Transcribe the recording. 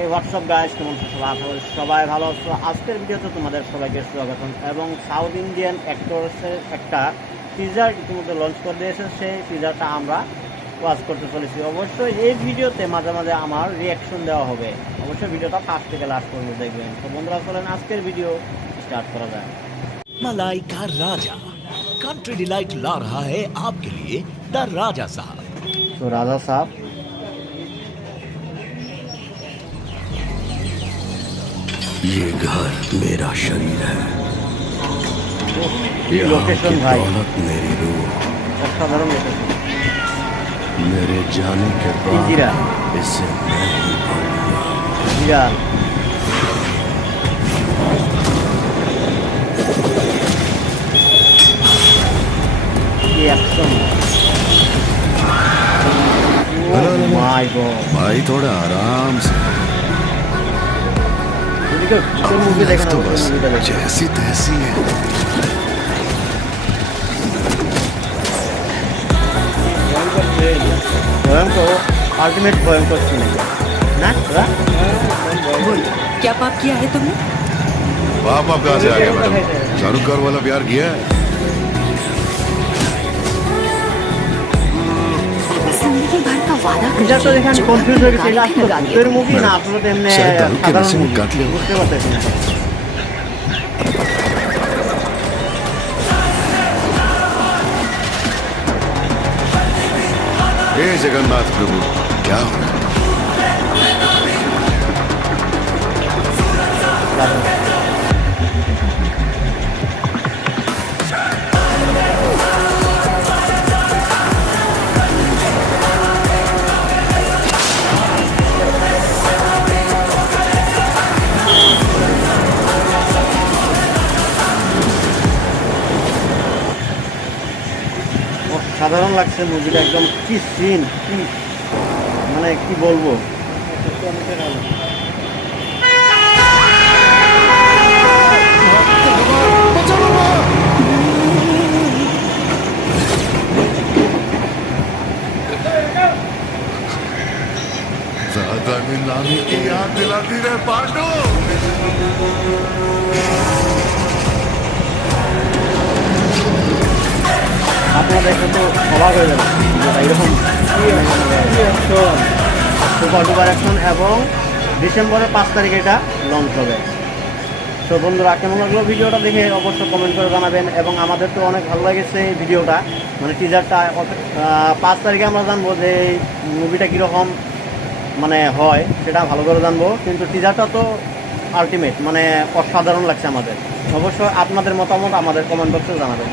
এই WhatsApp guys, কেমন আছো সবাই? ভালো আছো? আজকের ভিডিওতে তোমাদের সবাইকে স্বাগতম। এবং সাউথ ইন্ডিয়ান অ্যাক্টরসের একটা টিজার ইতিমধ্যে লঞ্চ করে দিয়েছে। সেই টিজারটা আমরা ওয়াচ করতে চলেছি। অবশ্যই এই ভিডিওতে মাঝে মাঝে আমার রিয়াকশন দেওয়া হবে। অবশ্যই ভিডিওটা ফার্স্ট থেকে লাস্ট পর্যন্ত দেখবেন। তো বন্ধুরা, চলেন আজকের ভিডিও স্টার্ট করা যায়। मलाई का राजा कंट्री डिलाइट ला रहा है आपके लिए द राजा साहब। তো রাজা সাহেব, ये घर मेरा शरीर है, यहाँ লোকেশন की ভাই दौलत मेरी रूह, অসাধারণ লোকেশন। मेरे जाने के बाद इंदिरा। इसे मैं ही पाऊंगा। বিড়াল, কি অ্যাকশন! মাই গড, भाई थोड़ा आराम से, এদিকে ভূতের মুভি দেখেন, तो ভূতের बस মুভিটা দেখেন। जैसी तैसी है। ভয়ঙ্কর, আলটিমেট ভয়ঙ্কর সিনেমা না তোরা? बोल क्या पाप किया है तुमने? बाप आप कहाँ से आ गया मैडम? शाहरुख खान वाला प्यार किया है? जिंदगी भर का वादा টিজারটা দেখে আমি কনফিউজ হয়ে গেছি। এটা আসলে ভূতের মুভি না আসলে এমনি शायद दारू के সাধারণ नशे में মুভি, काट लिया होगा। বুঝতে পারতেছি না। हे जगन्नाथ प्रभु, क्या हो रहा है? সাধারণ লাগছে মুভিটা, একদম কি সিন, কি মানে কি বলবো। ज्यादा नीलामी की याद दिलाती रहे पांडु। আপনারা দেখে তো অবাক হয়ে যাবে এরকম সুপার ডুপার অ্যাকশন। এবং ডিসেম্বরের 5 তারিখে এটা লঞ্চ হবে। তো বন্ধুরা, কেমন লাগলো ভিডিওটা দেখে অবশ্যই কমেন্ট করে জানাবেন। এবং আমাদের তো অনেক ভালো লেগেছে এই ভিডিওটা, মানে টিজারটা। 5 তারিখে আমরা জানবো যে এই মুভিটা কীরকম মানে হয়, সেটা ভালো করে জানবো। কিন্তু টিজারটা তো আলটিমেট, মানে অসাধারণ লাগছে আমাদের। অবশ্যই আপনাদের মতামত আমাদের কমেন্ট বক্সে জানাবেন।